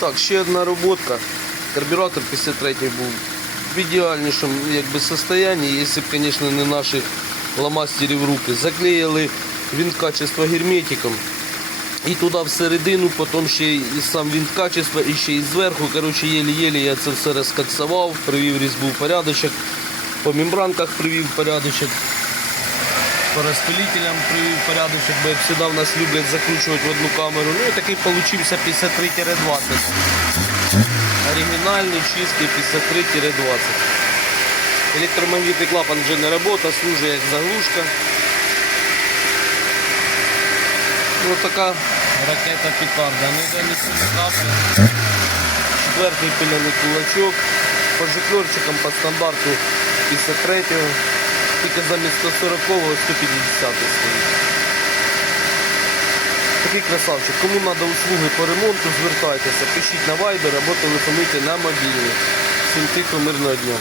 Так, ще одна роботка. Карбюратор 53 був в ідеальнішому якби, состоянні, якщо б, звісно, не наших ламастерів руки. Заклеїли винт качества герметиком. І туди всередину, потім ще і сам винт качества, і ще і зверху. Коротше, єлі-єлі я це все розкацавав, привів різьбу в порядочок, по мембранках привів порядочок, по розпилителям привів порядочок, бо як завжди в нас люблять закручувати в одну камеру. Ну і такий получився 53-20. Оригінальний, чистий 53-20. Електромагнітний клапан вже не працює, служить як заглушка. Ось така ракета Пікарда. Не сюди каплі. Четвертий пиляний кулачок. По жиклерчикам по стандарту 53-го. Тільки замість 140-го 150 стоїть. Такий красавчик. Кому треба услуги по ремонту, звертайтеся, пишіть на вайбер або телефонуйте на мобільний. Всім тихо, мирного дня.